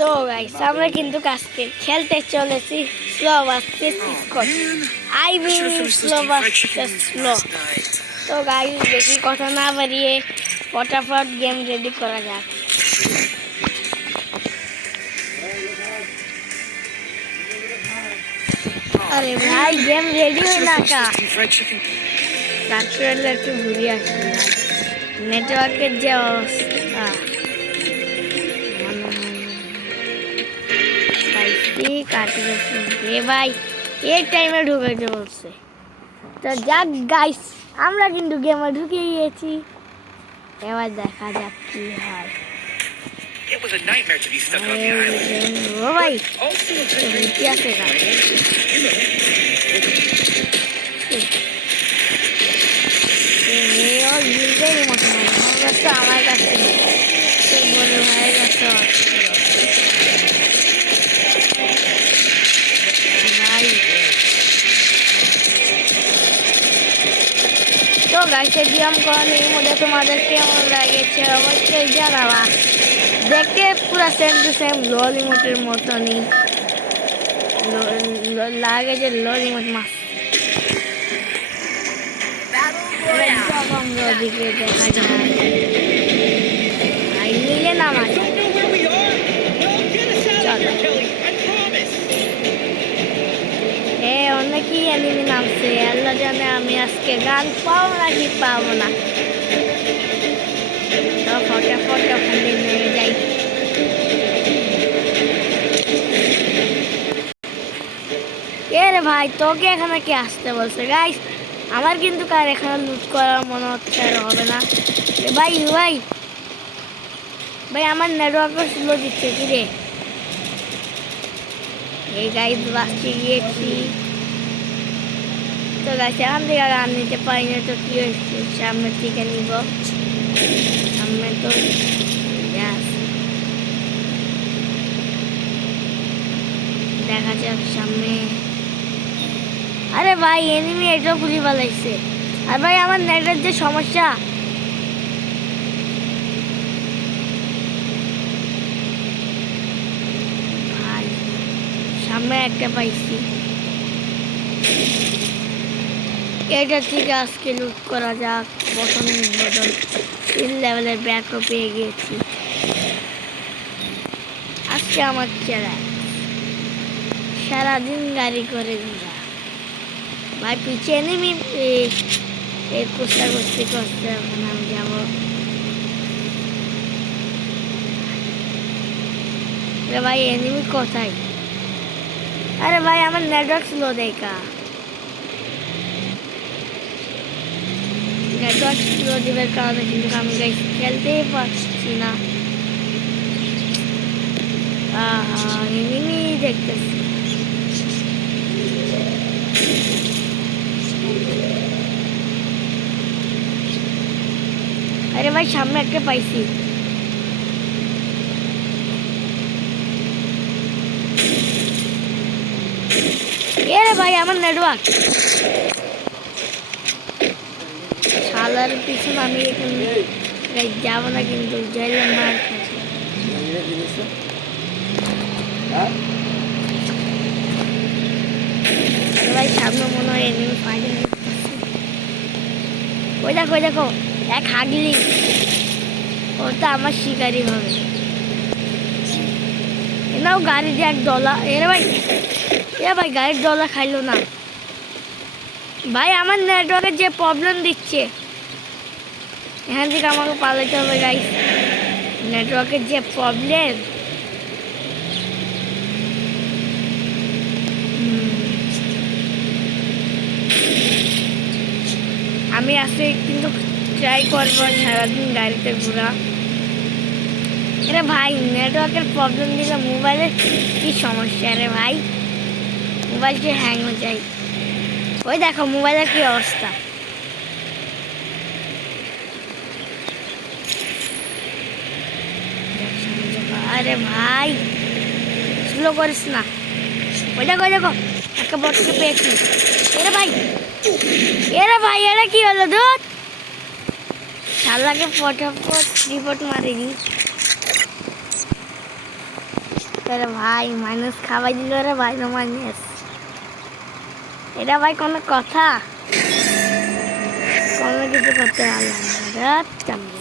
তো গাইস আমরা কিন্তু আজকে খেলতে চলেছি slow versus Scott. I mean slow versus slow. তো গাইস বেশি কথা না বাড়িয়ে ফটাফট গেম রেডি করা যাক। আরে ভাই গেম রেডি হয় না কা তারপরে একটু ঘুরে আসি। নেটওয়ার্কের যে অবস্থা ভাই এই টাইমে ঢুকাইতে বলছে। তো যাক গাইস আমরা কিন্তু গেমে ঢুকে গিয়েছি, এবার দেখা যাক কি হয়। ও ভাই কি আছে আমার কাছে বড় হয়ে গেছে। তো গাইস গেম করার মধ্যে তোমাদের কেমন লাগছে অবশ্যই জানাবা। দেখতে পুরো সেম টু সেম লল ইমোটের মতনই লাগে, যে লল ইমোট মাস ওদিকে দেখা যায় মিলে না মাছ। অনেকই এনিমি নামছে, আল্লাহ জানে আমি আজকে গান পাবো নাকি পাবো না। তো ফটাফট ওখানে নিয়ে যাই। রে ভাই তোকে এখানে কি আসতে বলছে? গাইস আমার কিন্তু কার এখানে লুট করার মনে হচ্ছে আর হবে না। ভাই ভাই ভাই আমার নেটওয়ার্কও স্লো দিচ্ছে কি রে? এই গাইস বাঁচতে গিয়েছি। তো গাছ এখান থেকে গান নিতে পারি না, তো কি হয়েছে সামনে থেকে নিব। সামনে তো দেখা যাক সামনে। আরে ভাই এনিমি এটাও গুলি পালাইছে। আর ভাই আমার নেটের যে সমস্যা, ভাই সামনে একটা পাইছি, এটা থেকে আজকে লুট করা যাক। প্রথম বদল 3 লেভেলের ব্যাকও পেয়ে গিয়েছি। আজকে আমার চ্যালেঞ্জ সারাদিন গাড়ি করে দিলাম। ভাই পিছিয়ে এনিমি কুস্তি করতে, এখন আমি যাবো। ভাই এনিমি কোথায়? আরে ভাই আমার নেটওয়ার্ক স্লো দেখা, নেটওয়ার্ক স্লো দেওয়ার কারণে কিন্তু আমি গাইস খেলতেই পারছি না। এনিমি দেখতেছি। আরে ভাই সামনে একটা পাইছি। এরে ভাই আমার নেটওয়ার্ক শালার পিছনে আমি এখানে যাবো না, কিন্তু যাইলে মার খাচ্ছি। ভাই সামনে মনে হয় এনিমি ফাইটিং। ওই দেখো ওই দেখো এক হাগলি, ওটা আমার শিকারি হবে। এনাও গাড়ি দিয়ে এক ডলা। এরে ভাই গাড়ির ডলা খাইলো না। ভাই আমার নেটওয়ার্কের যে প্রবলেম দিচ্ছে, এখান থেকে আমাকে পালাতে হবে গাইস। নেটওয়ার্কের যে প্রবলেম, আমি আজকে কিন্তু ট্রাই করবো সারাদিন গাড়িতে ঘোরা। আরে ভাই নেটওয়ার্কের প্রবলেম দিলে মোবাইলের কি সমস্যা রে ভাই? মোবাইলকে হ্যাং হয়ে যায়। ওই দেখো মোবাইলের কি অবস্থা। আরে ভাই স্লো করিস না। ওই দেখো একটা বটকে পেয়েছি। এরে ভাই এটা কি হলো? দুধ শালাকে ফটাফট রিপোর্ট মারিনি। আরে ভাই মাইনাস খাওয়াই দিল রে ভাই, না মাইনাস, এটা ভাই কোনো কথা? কোনো কিছু করতে পারলাম না, রাত চালিয়ে